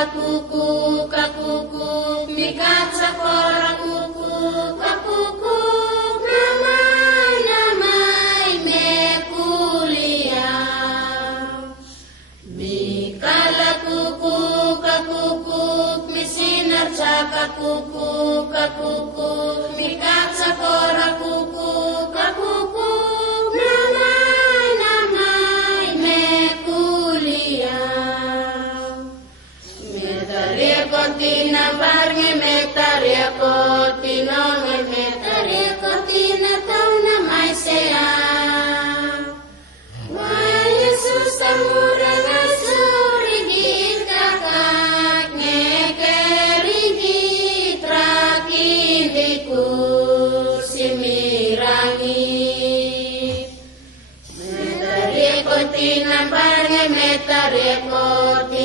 kakuku kakuku mikat sakora kuku kakuku namai namai mekulia mikala kuku kakuku misinar kakuku kakuku mikat sakora kuku kakuku namai namai mekulia metaria kotina barnge metaria kotino metaria kotina tau namai sea Wah Yesus amurang asuri kita kak ngekeri kita kindiku simirangi metaria kotina barnge metaria kotina